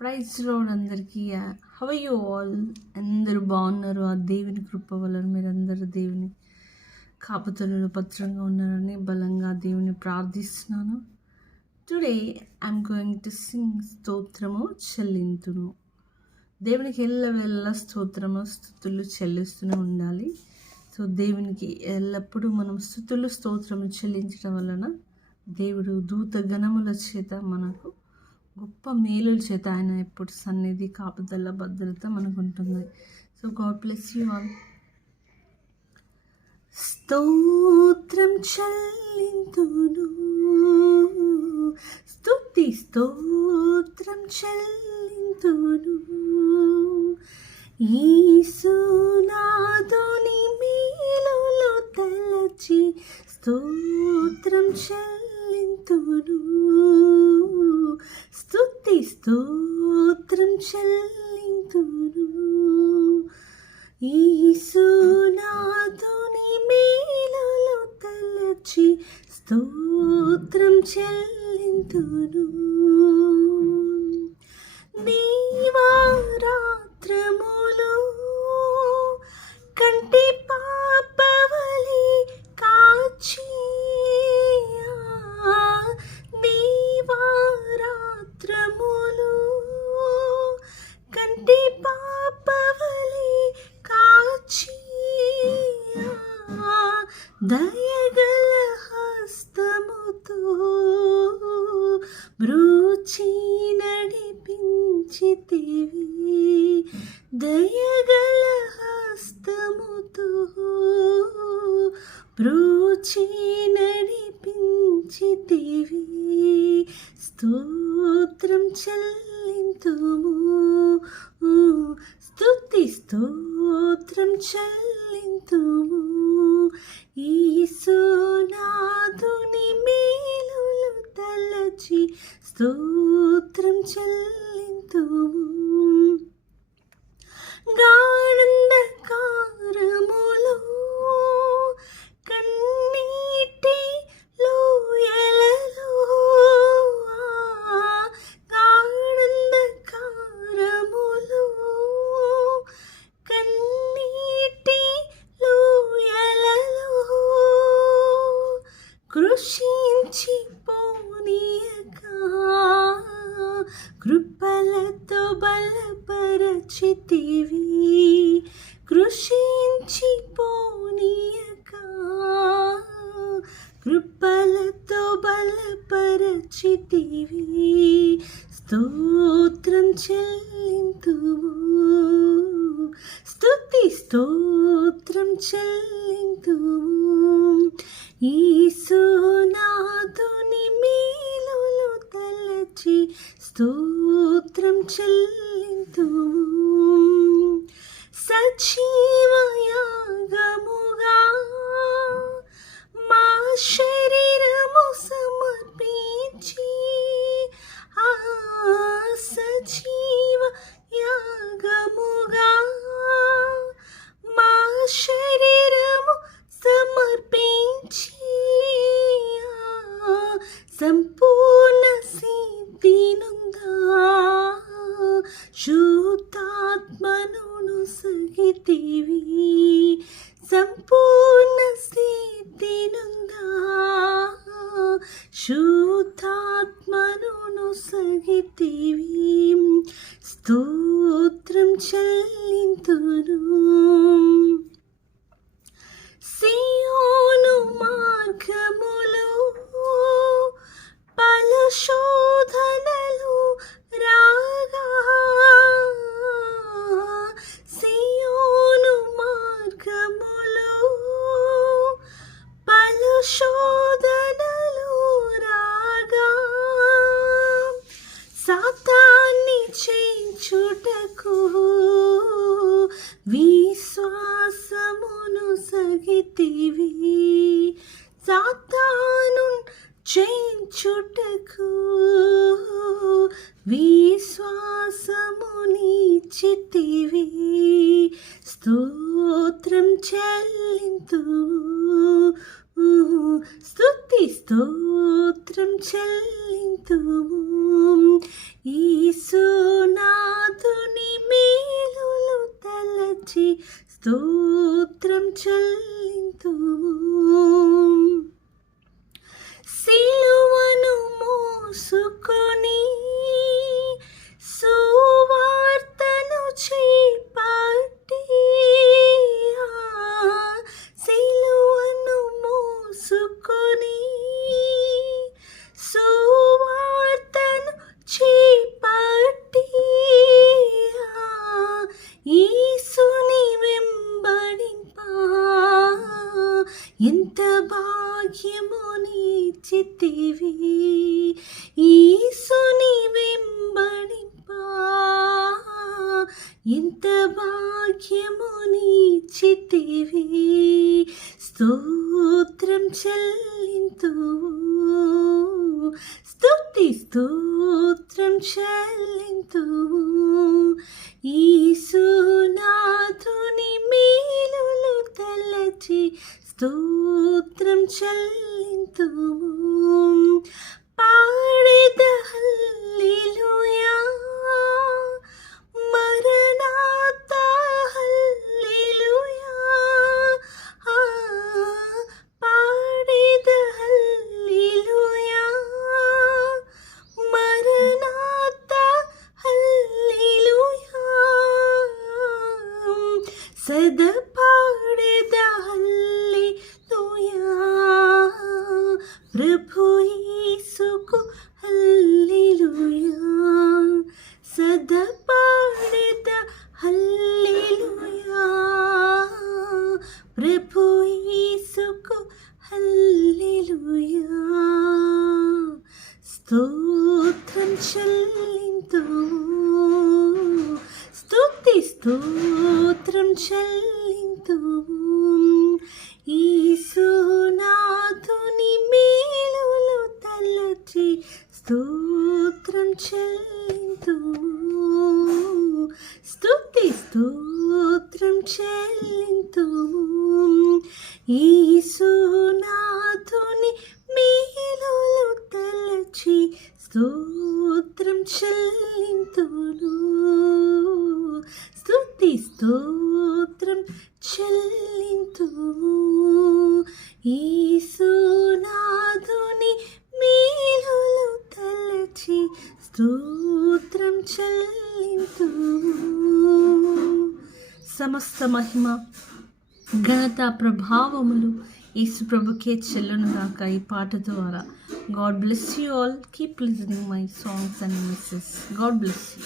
Praise Lord అందరికీ how you all అందరూ బాగున్నారు. ఆ దేవుని కృప వలన మీరందరూ దేవుని కాపుతలు భద్రంగా ఉన్నారని బలంగా దేవుని ప్రార్థిస్తున్నాను. Today I'm going to sing స్తోత్రము చెల్లింతును దేవునికి ఎల్లవెల్ల స్తోత్రము స్థుతులు చెల్లిస్తూనే ఉండాలి. సో దేవునికి ఎల్లప్పుడూ మనం స్థుతులు స్తోత్రము చెల్లించడం వలన దేవుడు దూత గణముల చేత మనకు గొప్ప మేలుల చేత ఆయన ఎప్పుడు సన్నిధి కాపుదల భద్రత మనకు ఉంటుంది so God bless you all స్తోత్రం చెల్లింతును. స్తుతి స్తోత్రం చెల్లింతును. ఈసునాదుని మేలులు తలచి స్తోత్రం చెల్లింతును. స్తుతి స్తోత్రం చెల్లింతును. ఈసునాథుని మేలులు తలచి స్తోత్రం చెల్లింతును. నడిపించితివి దయగల హస్తముతో బ్రూచి నడిపించితివి. స్తోత్రం చెల్లింతుము స్తుతి స్తోత్రం చెల్లింతుము. ఈసునాథుని మేలులు తలచి స్తోత్రం చెల్లింతుము గానందకారములో కృపలతో బలపరచితివి. కృషించి పోనీయక. కృపలతో బలపరచితివి. స్తోత్రం చెల్లింతువు స్తుతి స్తోత్రం చెల్లింతువు ఈసునాథుని మీ తలచి స్తోత్రం చెల్లింతువు సజీవయాగముగా శుద్ధాత్మను సగితివి సంపూర్ణ స్థితినుందా శుద్ధాత్మను సగితివి స్తోత్రం చెల్లింతును సియోను మార్గములు స్తోత్రం చల్. ఎంత భాగ్యము నీచితివి స్తోత్రం చెల్లింతు. స్తుతి స్తోత్రం చెల్లింతు. ఈ సద పాడేద హల్లెలూయా ప్రభు యేసుకు హల్లెలూయా సద పాడేద హల్లెలూయా ప్రభు యేసుకు హల్లెలూయా స్తోత్రం చెల్లింతు స్తుతి స్తోత్రం చెల్లింతు ఈసునాథుని మేలులు తలచి స్తోత్రం చెల్లింతు స్తుతి స్తోత్రం చెల్లింతు ఈ స్తోత్రం చెల్లింతుము ఈసునాథుని మేలులు తలచి స్తోత్రం చెల్లింతుము సమస్త మహిమ ఘనత ప్రభావములు యేసు ప్రభుకే చెల్లును గాక ఈ పాట ద్వారా. God bless you all. Keep listening my songs and misses. God bless you.